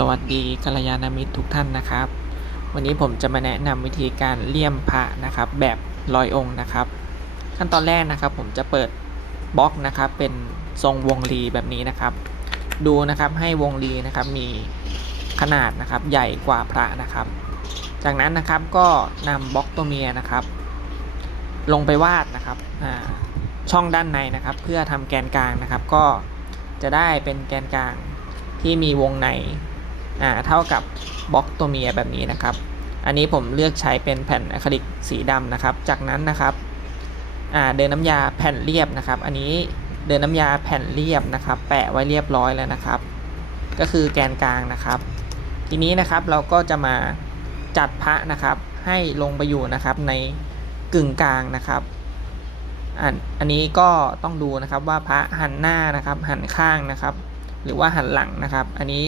สวัสดีกัลยาณมิตรทุกท่านนะครับ วันนี้ผมจะมาแนะนำวิธีการเลี่ยมพระนะครับ แบบลอยองค์นะครับ ขั้นตอนแรกนะครับ ผมจะเปิดบล็อกนะครับ เป็นทรงวงรีแบบนี้นะครับ ดูนะครับให้วงรีนะครับมีขนาดนะครับใหญ่กว่าพระนะครับ จากนั้นนะครับก็นำบล็อกตัวเมียนะครับ ลงไปวาดนะครับช่องด้านในนะครับ เพื่อทำแกนกลางนะครับ ก็จะได้เป็นแกนกลางที่มีวงใน อ่าเท่ากับบล็อกตัวเมียแบบนี้นะครับ อันนี้ผมเลือกใช้เป็นแผ่นอะคริลิกสีดำนะครับ จากนั้นนะครับอ่าเดินน้ำยาแผ่นเรียบนะครับ อันนี้เดินน้ำยาแผ่นเรียบนะครับ แปะไว้เรียบร้อยแล้วนะครับ ก็คือแกนกลางนะครับ ทีนี้นะครับเราก็จะมาจัดพระนะครับให้ลงไปอยู่นะครับในกึ่งกลางนะครับอันอันนี้ก็ต้องดูนะครับว่าพระหันหน้านะครับหันข้างนะครับ หรือว่าหันหลังนะครับ อันนี้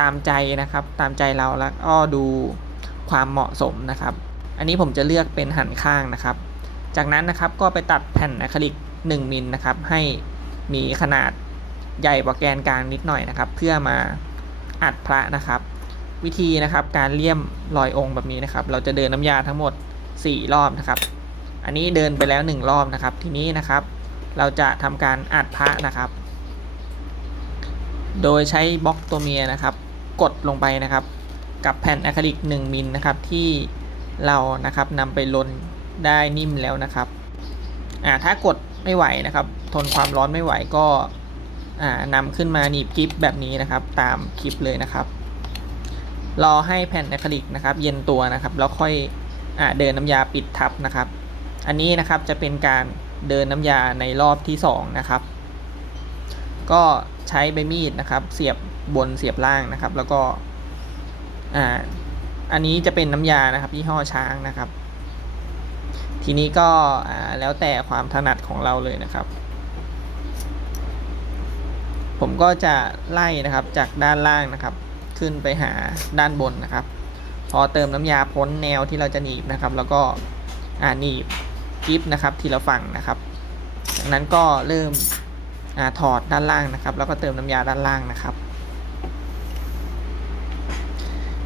ตามใจนะครับ ตามใจเราแล้วก็ดูความเหมาะสมนะครับ อันนี้ผมจะเลือกเป็นหันข้างนะครับ จากนั้นนะครับก็ไปตัดแผ่นอะคริลิก1มิลนะครับ ให้มีขนาดใหญ่กว่าแกนกลางนิดหน่อยนะครับ เพื่อมาอัดพระนะครับ วิธีนะครับการเลี่ยมรอยองค์แบบนี้นะครับ เราจะเดินน้ำยาทั้งหมด 4 รอบนะครับ อันนี้เดินไปแล้ว 1 รอบนะครับ ทีนี้นะครับ เราจะทำการอัดพระนะครับ โดยใช้บล็อกตัวเมียนะครับ กดลงไปนะครับ กับแผ่นอะคริลิก1มิลนะครับที่เรานะครับนำไปลนได้นิ่มแล้วนะครับอ่าถ้ากดไม่ไหวนะครับ ทนความร้อนไม่ไหวก็อ่านำขึ้นมาหนีบกิฟแบบนี้นะครับ ตามคลิปเลยนะครับ รอให้แผ่นอะคริลิกนะครับ เย็นตัวนะครับ แล้วค่อยอ่าเดินน้ำยาปิดทับนะครับ อันนี้นะครับจะเป็นการเดินน้ำยาในรอบที่ 2 นะครับ ก็ใช้ใบมีดนะครับ เสียบบนเสียบล่างนะครับ แล้วก็อ่าอันนี้จะเป็นน้ำยานะครับยี่ห้อช้างนะครับ ทีนี้ก็อ่าแล้วแต่ความถนัดของเราเลยนะครับ ผมก็จะไล่นะครับจากด้านล่างนะครับ ขึ้นไปหาด้านบนนะครับ พอเติมน้ำยาพ้นแนวที่เราจะหนีบนะครับ แล้วก็อ่าหนีบกิฟนะครับทีละฝั่งนะครับจากนั้นก็เริ่ม ถอดด้านล่างนะครับ แล้วก็เติมน้ำยาด้านล่างนะครับ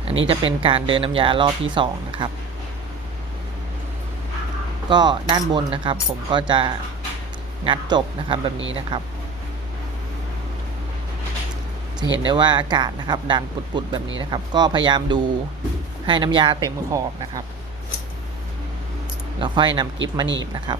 อันนี้จะเป็นการเดินน้ำยารอบที่สองนะครับ ก็ด้านบนนะครับ ผมก็จะงัดจบนะครับแบบนี้นะครับ จะเห็นได้ว่าอากาศนะครับ ดันปุดๆแบบนี้นะครับ ก็พยายามดูให้น้ำยาเต็มขอบนะครับแล้วค่อยนำกิฟมาหนีบนะครับ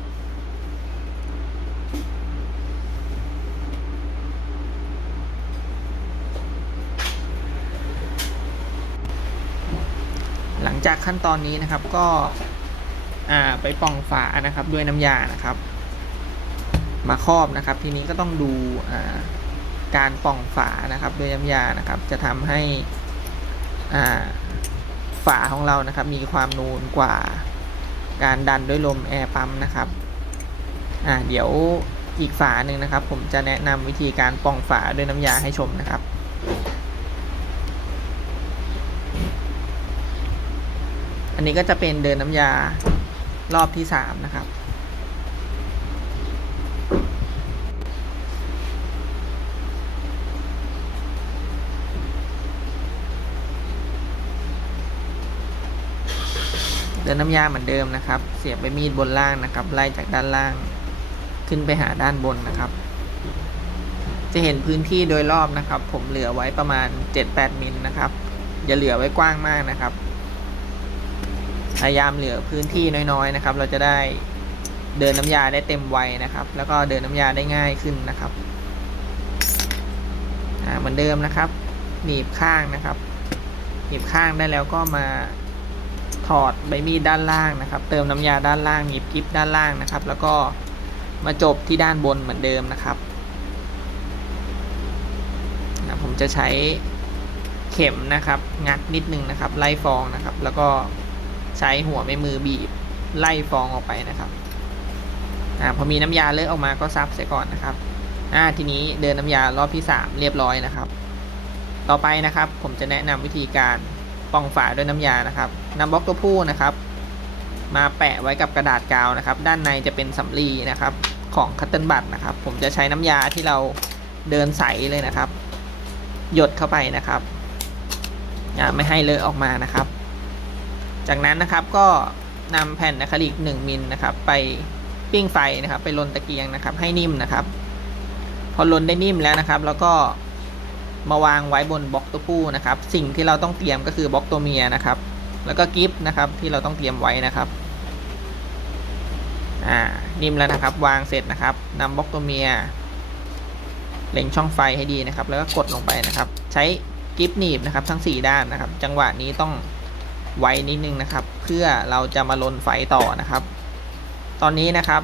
จากขั้นตอนนี้นะครับก็ไปป่องฝานะครับด้วยน้ำยานะครับ มาครอบนะครับ ทีนี้ก็ต้องดูการป่องฝานะครับด้วยน้ำยานะครับ จะทำให้ฝาของเรานะครับ มีความนูนกว่าการดันด้วยลมแอร์ปั๊มนะครับเดี๋ยวอีกฝาหนึ่งนะครับ ผมจะแนะนำวิธีการป่องฝาด้วยน้ำยาให้ชมนะครับ นนี้ก็จะเป็นเดินน้ำยารอบที่สามนะครับเดินน้ำยาเหมือนเดิมนะครับ เสียบไปมีดบนล่างนะครับ ไล่จากด้านล่างขึ้นไปหาด้านบนนะครับ จะเห็นพื้นที่โดยรอบนะครับ ผมเหลือไว้ประมาณ 7-8มิลนะครับ อย่าเหลือไว้กว้างมากนะครับ พยายามเหลือพื้นที่น้อยๆนะครับ เราจะได้เดินน้ำยาได้เต็มวัยนะครับ แล้วก็เดินน้ำยาได้ง่ายขึ้นนะครับเหมือนเดิมนะครับ หนีบข้างนะครับ หนีบข้างได้แล้วก็มาถอดใบมีดด้านล่างนะครับ เติมน้ำยาด้านล่างหนีบกิฟด้านล่างนะครับ แล้วก็มาจบที่ด้านบนเหมือนเดิมนะครับนะผมจะใช้เข็มนะครับ งัดนิดนึงนะครับ ไล่ฟองนะครับ แล้วก็ ใช้หัวแม่มือบีบไล่ฟองออกไปนะครับอ่าพอมีน้ำยาเลอะออกมาก็ซับเสียก่อนนะครับอ่าทีนี้เดินน้ำยารอบที่ 3 เรียบร้อยนะครับ ต่อไปนะครับ ผมจะแนะนำวิธีการป่องฝาด้วยน้ำยานะครับนำบล็อกตัวผู้นะครับ มาแปะไว้กับกระดาษกาวนะครับ ด้านในจะเป็นสำลีนะครับ ของคัตเติลบัตนะครับ ผมจะใช้น้ำยาที่เราเดินใสเลยนะครับ หยดเข้าไปนะครับอ่าไม่ให้เลอะออกมานะครับ จากนั้นนะครับก็นำแผ่นอะคริลิก1มิลนะครับไปปิ้งไฟนะครับ ไปลนตะเกียงนะครับ ให้นิ่มนะครับ พอลนได้นิ่มแล้วนะครับ แล้วก็มาวางไว้บนบล็อกตัวผู้นะครับ สิ่งที่เราต้องเตรียมก็คือบล็อกตัวเมียนะครับ แล้วก็กิฟต์นะครับที่เราต้องเตรียมไว้นะครับอ่านิ่มแล้วนะครับ วางเสร็จนะครับนำบล็อกตัวเมียเล็งช่องไฟให้ดีนะครับ แล้วก็กดลงไปนะครับ ใช้กิฟต์หนีบนะครับ ทั้ง 4 ด้านนะครับ จังหวะนี้ต้อง ไวนิดนึงนะครับ เพื่อเราจะมาลนไฟต่อนะครับ ตอนนี้นะครับ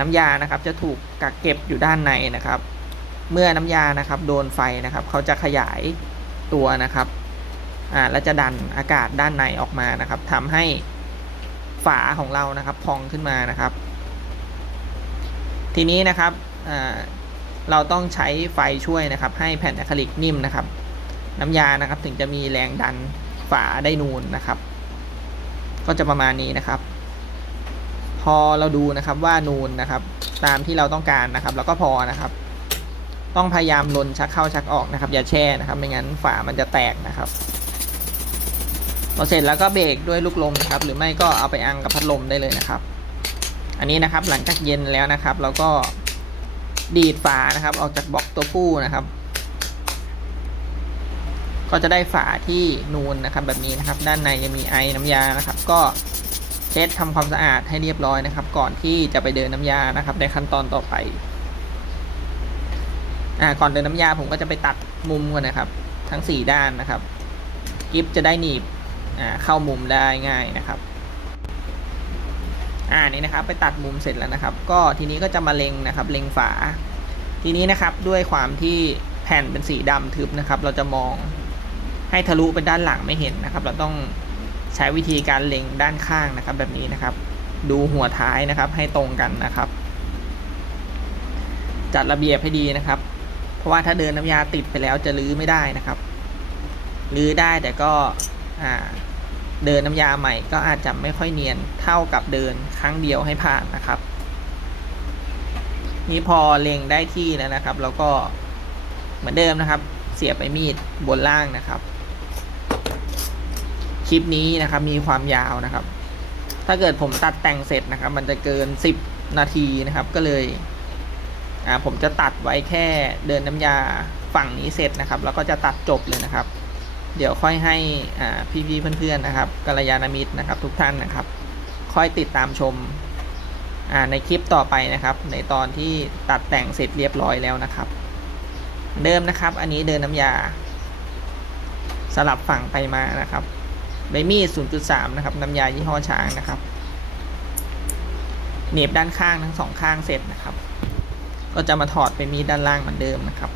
น้ำยานะครับจะถูกกักเก็บอยู่ด้านในนะครับ เมื่อน้ำยานะครับ โดนไฟนะครับ เขาจะขยายตัวนะครับอ่าและจะดันอากาศด้านในออกมานะครับทำให้ฝาของเรานะครับพองขึ้นมานะครับ ทีนี้นะครับเราต้องใช้ไฟช่วยนะครับ ให้แผ่นอะคริลิกนิ่มนะครับ น้ำยานะครับ ถึงจะมีแรงดัน ฝาได้นูนนะครับ ก็จะประมาณนี้นะครับ พอเราดูนะครับว่านูนนะครับ ตามที่เราต้องการนะครับ แล้วก็พอนะครับ ต้องพยายามลนชักเข้าชักออกนะครับ อย่าแช่นะครับ ไม่งั้นฝามันจะแตกนะครับพอเสร็จแล้วก็เบรกด้วยลูกลมนะครับ หรือไม่ก็เอาไปอังกับพัดลมได้เลยนะครับ อันนี้นะครับหลังจากเย็นแล้วนะครับ เราก็ดีดฝานะครับ ออกจากบล็อกตัวผู้นะครับ ก็จะได้ฝาที่นูนนะครับแบบนี้นะครับ ด้านในจะมีไอ้น้ำยานะครับ ก็เช็ดทำความสะอาดให้เรียบร้อยนะครับ ก่อนที่จะไปเดินน้ำยานะครับ ในขั้นตอนต่อไปอ่าก่อนเดินน้ำยาผมก็จะไปตัดมุมก่อนนะครับ ทั้ง 4 ด้านนะครับกิฟจะได้หนีบอ่าเข้ามุมได้ง่ายนะครับอ่านี่นะครับ ไปตัดมุมเสร็จแล้วนะครับ ก็ทีนี้ก็จะมาเล็งนะครับเล็งฝา ทีนี้นะครับด้วยความที่แผ่นเป็นสีดำทึบนะครับ เราจะมอง ให้ทะลุไปด้านหลังไม่เห็นนะครับ เราต้องใช้วิธีการเล็งด้านข้างนะครับ แบบนี้นะครับ ดูหัวท้ายนะครับ ให้ตรงกันนะครับ จัดระเบียบให้ดีนะครับ เพราะว่าถ้าเดินน้ำยาติดไปแล้วจะลื้อไม่ได้นะครับลื้อได้แต่ก็เดินน้ำยาใหม่ก็อาจจะไม่ค่อยเนียนเท่ากับเดินครั้งเดียวให้ผ่านนะครับ นี่พอเล็งได้ที่แล้วนะครับ แล้วก็เหมือนเดิมนะครับ เสียบไปมีดบนล่างนะครับ คลิปนี้นะครับ มีความยาวนะครับ ถ้าเกิดผมตัดแต่งเสร็จนะครับ มันจะเกิน 10 นาทีนะครับ ก็เลยอ่าผมจะตัดไว้แค่เดินน้ำยาฝั่งนี้เสร็จนะครับ แล้วก็จะตัดจบเลยนะครับ เดี๋ยวค่อยให้อ่าพี่ๆเพื่อนๆนะครับกัลยาณมิตรนะครับ ทุกท่านนะครับ ค่อยติดตามชมอ่าในคลิปต่อไปนะครับ ในตอนที่ตัดแต่งเสร็จเรียบร้อยแล้วนะครับ เดิมนะครับ อันนี้เดินน้ำยาสลับฝั่งไปมานะครับ ใบมีด 0.3 นะครับ น้ำยายี่ห้อช้างนะครับเหน็บด้านข้างทั้งสองข้างเสร็จนะครับ ก็จะมาถอดไปมีดด้านล่างเหมือนเดิมนะครับ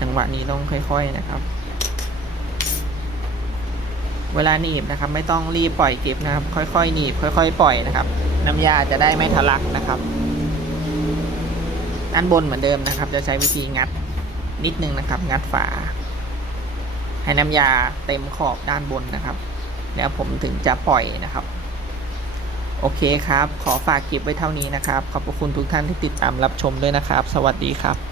จังหวะนี้ต้องค่อยๆนะครับ เวลาหนีบนะครับ ไม่ต้องรีบปล่อยเก็บนะครับ ค่อยๆหนีบ ค่อย ๆ ปล่อยนะครับ น้ำยาจะได้ไม่ทะลักนะครับ ด้านบนเหมือนเดิมนะครับ จะใช้วิธีงัดนิดนึงนะครับ งัดฝา ให้น้ำยาเต็มขอบด้านบนนะครับ แล้วผมถึงจะปล่อยนะครับ โอเคครับ ขอฝากคลิปไว้เท่านี้นะครับ ขอบคุณทุกท่านที่ติดตามรับชมด้วยนะครับ สวัสดีครับ